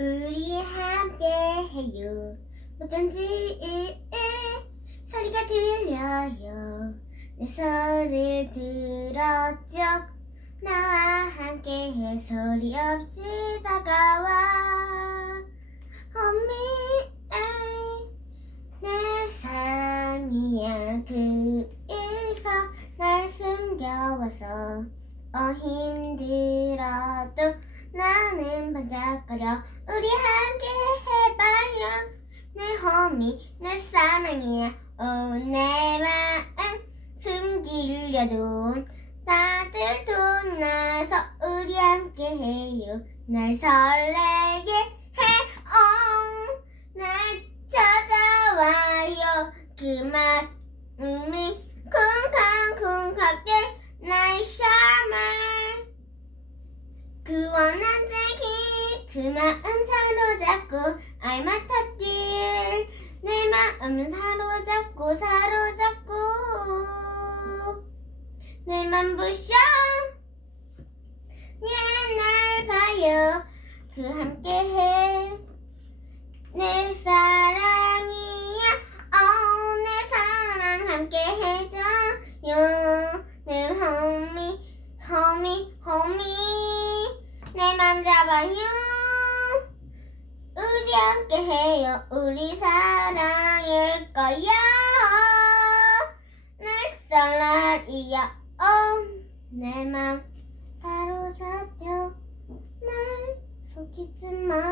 우리 함께 해요. 뭐든지 소리가 들려요. 내 소리를 들었죠? 나와 함께 해. 소리 없이 다가와. 에이, 내 사랑이야 그에서 날 숨겨와서 어 힘들어도 나는 반짝거려. 우리 함께 해봐요. 내 homie 내 사랑이야. 오내 마음 숨기려도 다들 돈 나서 우리 함께 해요. 날 설레게 해어 날 찾아와요. 그 마음이 쿵쾅쿵쾅게 날 샤마 그 원한 제기 그 마음 사로잡고 알맞았길. 내 마음은 사로잡고 사로잡고. 내 맘 부셔. 예날 봐요. 그 함께해. 내 사랑이야. 어내 사랑 함께 해줘요. 내 homie homie homie 내맘 잡아요. 우리 함께 해요. 우리 사랑일 거야. 날 살라리야. 어 내맘 사로잡혀. 날 속이지 마. 어.